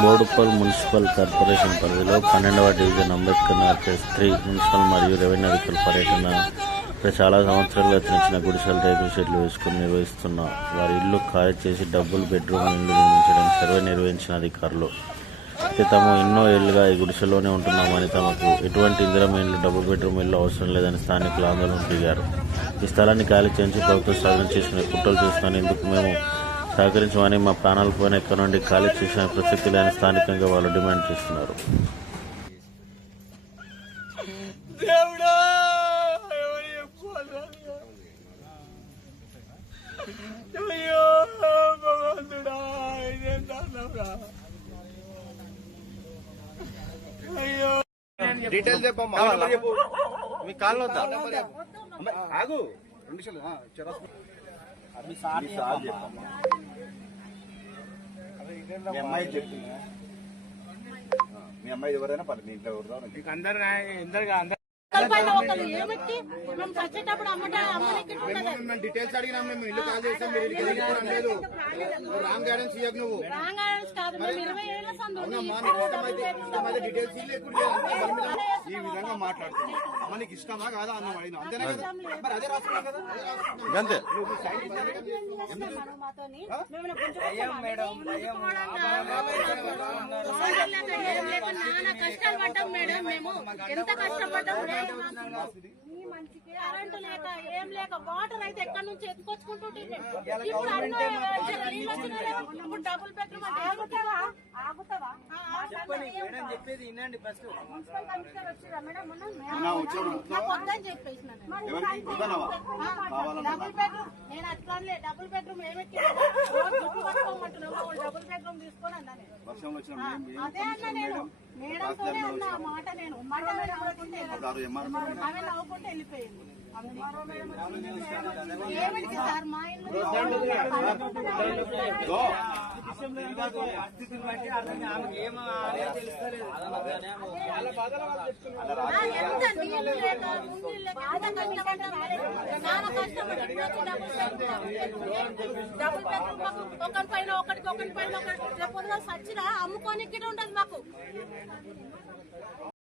Boduppal municipal corporation పరిధిలో పన్నెండవ division Ambedkar Nagar స్త్రీ త్రీ మున్సిపల్ మరియు రెవెన్యూ అధికారుల పర్యటన ఇక్కడ చాలా సంవత్సరాలుగా చిన్న చిన్న గుడిసెలు రేకుల షెడ్లు వేసుకుని నిర్వహిస్తున్న వారి ఇల్లు ఖాళీ చేసి డబ్బులు బెడ్రూమ్ ఇల్లు నిర్మించడానికి సర్వే నిర్వహించిన అధికారులు. అయితే తాము ఎన్నో ఏళ్ళుగా ఈ గుడిసెలోనే ఉంటున్నామని తమకు ఎటువంటి ఇందిరమ ఇల్లు డబుల్ బెడ్రూమ్ ఇల్లు అవసరం లేదని స్థానికులు ఆందోళన దిగారు ఈ స్థలాన్ని ఖాళీ చేయించి ప్రభుత్వం సాధన చేసుకునే కుట్రలు చూస్తాను ఎందుకు మేము సహకరించమని మా ప్రాణాలు పోయిన ఎక్కడి నుండి ఖాళీ చేసిన ప్రసక్తి లేని స్థానికంగా వాళ్ళు డిమాండ్ చేస్తున్నారు. నెంబర్ చెప్పు. మీ కాల్ వద్దా? అమ్మాయి, ఆగు. రెండు సార్ చెప్పమ్మా. మీ అమ్మాయి చెప్తుంది మీ అమ్మాయి ఎవరైనా పర్లేదు మీ ఇంట్లో ఎవరు అందరు అందరు ఒకరు ఏమిటి మేము చచ్చేటప్పుడు అమ్మట డీటెయిల్స్ అడిగినా మేము ఇల్లు కాల్ చేస్తాం మీరు ఇల్లు లేదు. రాంగ్ గైడెన్స్ ఇవ్వకు నువ్వు రాంగాయన్స్ కాదు మేము ఇరవై ఏళ్ళ డీటెయిల్స్ ఈ విధంగా మాట్లాడుతున్నావు. అమ్మ నీకు ఇష్టమా కాదా అన్న అడిగిన అంతేనా కదా? మరి అదే కదా? అంతే నువ్వు సైన్ చేస్తున్నారు మాతోని. మేము ఇలా గుంజుకుపోతాం. సోషల్ లేక ఏం లేక నానా కష్టాలు పడ్డాం మేడం మేము ఎంత కష్టపడ్డాం కరెంటు లేక ఏం లేక వాటర్ అయితే ఎక్కడి నుంచి ఎత్తుకొచ్చుకుంటుంటే ఇప్పుడు అన్నో నీళ్ళు వచ్చినాయేమో. ఇప్పుడు డబుల్ బెడ్రూమ్ అంటే ఆగుతావా? ఆగుతావా? ఆ, ఆగుతావా? ఏం చెప్పేది వినండి ఫస్ట్. మున్సిపల్ కమిషనర్ వచ్చిరా మేడం? మొన్న? చెప్పేసిన డబుల్ బెడ్రూమ్ అట్లానే డబుల్ బెడ్రూమ్ ఏమెక్కి డబుల్ బెడ్రూమ్ తీసుకొని అన్నా నేను అదే అన్నా నేను. మేడంతోనే అన్నా ఆ మాట నేను. మాట ఎంఆర్ మేడం ఆమె నవ్వుకుంటే వెళ్ళిపోయింది. ఏమిటి సార్? మా ఇల్లు? గో. బట్టి అర్థం ఆమెకి ఏం తెలుస్తలేదు ఎంత నీళ్ళు డబుల్ బెడ్రూమ్ ఒకరి పైన ఒకటికి ఒకరి పైన ఒకటి రేపు పొద్దున సచ్చినా అమ్ముకోనికి ఉండదు మాకు